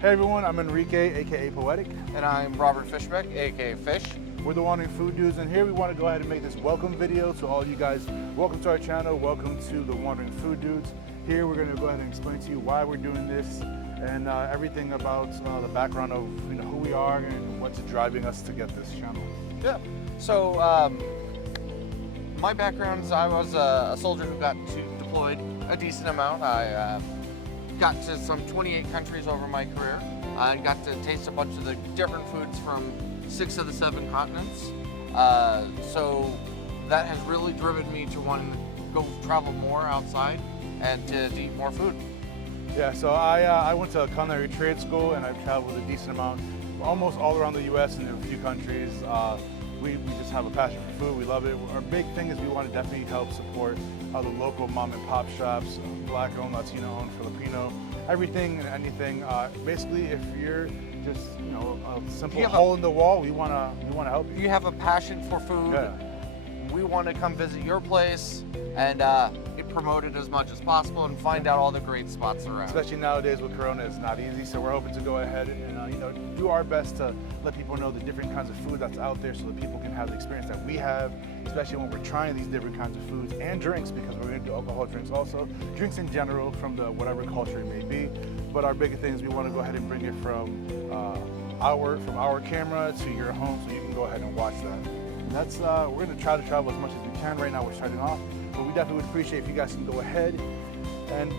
Hey everyone, I'm Enrique, aka Poetic. And I'm Robert Fishbeck, aka Fish. We're the Wandering Food Dudes, and here we want to go ahead and make this welcome video to all you guys. Welcome to our channel, welcome to the Wandering Food Dudes. Here we're going to go ahead and explain to you why we're doing this and everything about the background of who we are and what's driving us to get this channel. Yeah. So my background is I was a soldier who got deployed a decent amount. I got to some 28 countries over my career. I got to taste a bunch of the different foods from 6 of the 7 continents. So that has really driven me to want to go travel more outside and to eat more food. Yeah, so I went to a culinary trade school and I've traveled a decent amount, almost all around the U.S. and in a few countries. We just have a passion for food. We love it. Our big thing is we want to definitely help support the local mom and pop shops, Black-owned, Latino-owned, Filipino, everything and anything. Basically, if you're just a simple hole in the wall, we want to help you. If you have a passion for food, Yeah. we want to come visit your place and promote it as much as possible and find out all the great spots around. Especially nowadays with Corona, it's not easy. So we're hoping to go ahead and do our best to let people know the different kinds of food that's out there, so that people can have the experience that we have. Especially when we're trying these different kinds of foods and drinks, because we're going to do alcohol drinks also, drinks in general from the whatever culture it may be. But our big thing is we want to go ahead and bring it from our camera to your home, so you can go ahead and watch that. And that's we're going to try to travel as much as we can. Right now we're starting off, but we definitely would appreciate if you guys can go ahead and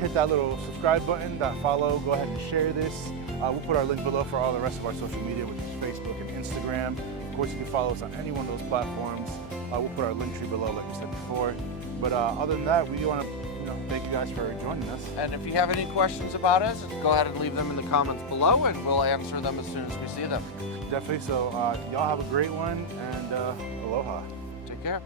hit that little subscribe button, that follow, go ahead and share this. We'll put our link below for all the rest of our social media, which is Facebook and Instagram. Of course, you can follow us on any one of those platforms. We'll put our link tree below, like we said before. But other than that, we want to thank you guys for joining us. And if you have any questions about us, go ahead and leave them in the comments below, and we'll answer them as soon as we see them. Definitely. So y'all have a great one, and aloha. Take care.